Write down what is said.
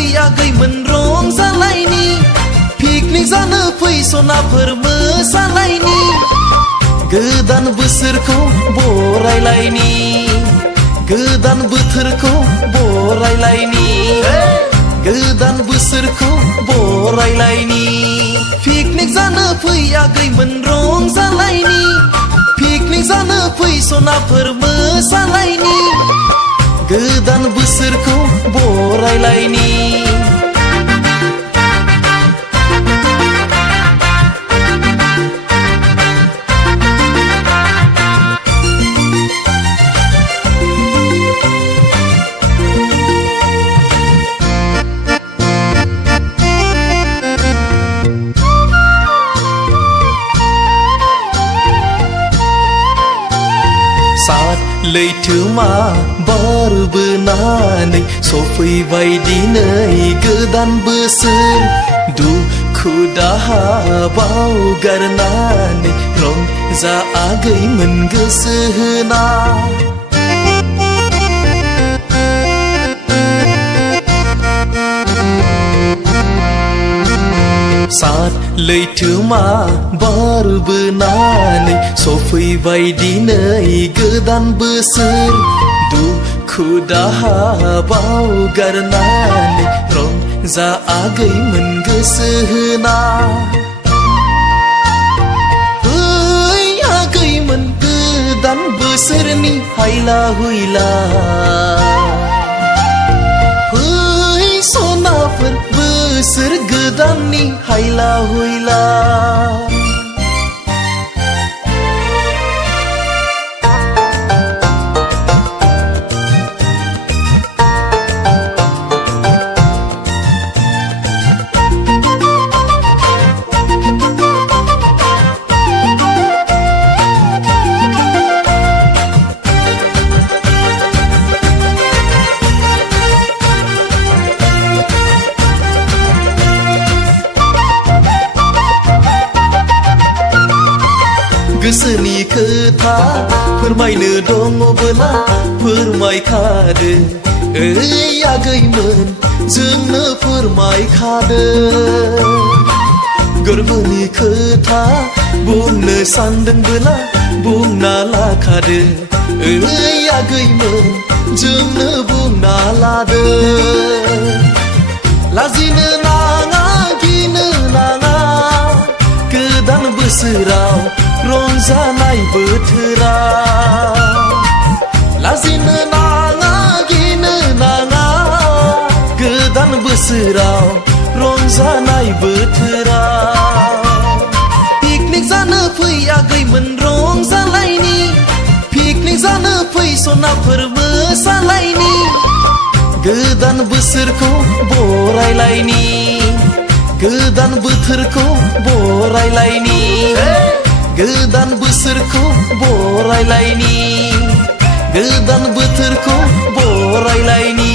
फैयाखैमोन रंजालायनि picnic जानो फै सनाफोर मोसालायनि गोदान बोसोरखौ बरायलायनि गोदान बोथोरखौ बरायलायनि गोदान बोसोरखौ बरायलायनि पिकनिक जानो फैयाखैमोन रंजालायनि पिकनिक जानो फै सनाफोर मोसालायनि गोदान बोसोरखौ बरायलायनि लैथोमा बारबोनानै सफैबाय दिनै गोदान बोसोर दुखु दाहा बावगारनानै रंजा आगैमोन गोसो होना सात लैथोमा बारबोनानै सफैबाय दिनै गोदान बोसोर दुखु दाहा बावगारनानै रंजा आगैमोन गोसो होना फै आगैमोन गोदान बोसोरनि हायला हुइला फै सनाफोर बोसोर गोदाननि हायला हुइला गोसोनि खोथा फोरमायनो दङबोला फोरमायखादो ओइ आगैमोन जोंनो फोरमायखादो गोरबोनि खोथा बुंनो सानदोंबोला बुंना लाखादो ओइ आगैमोन जोंनो बुंना लादो लाजिनो नाङा गिनो नाङा गोदान बोसोराव रंजानाय बोथोरा लाजिनो नाङा गिनो नाङा गोदान बोसोराव रंजानाय बोथोरा पिकनिक जानो फैयाखैमोन रंजालायनि पिकनिक जानो फै सनाफोर मोसालायनि गोदान बोसोरखौ बरायलायनि गोदान बोथोरखौ बरायलायनि गोदान बोसोरखौ बरायलायनि गोदान बोथोरखौ बरायलायनि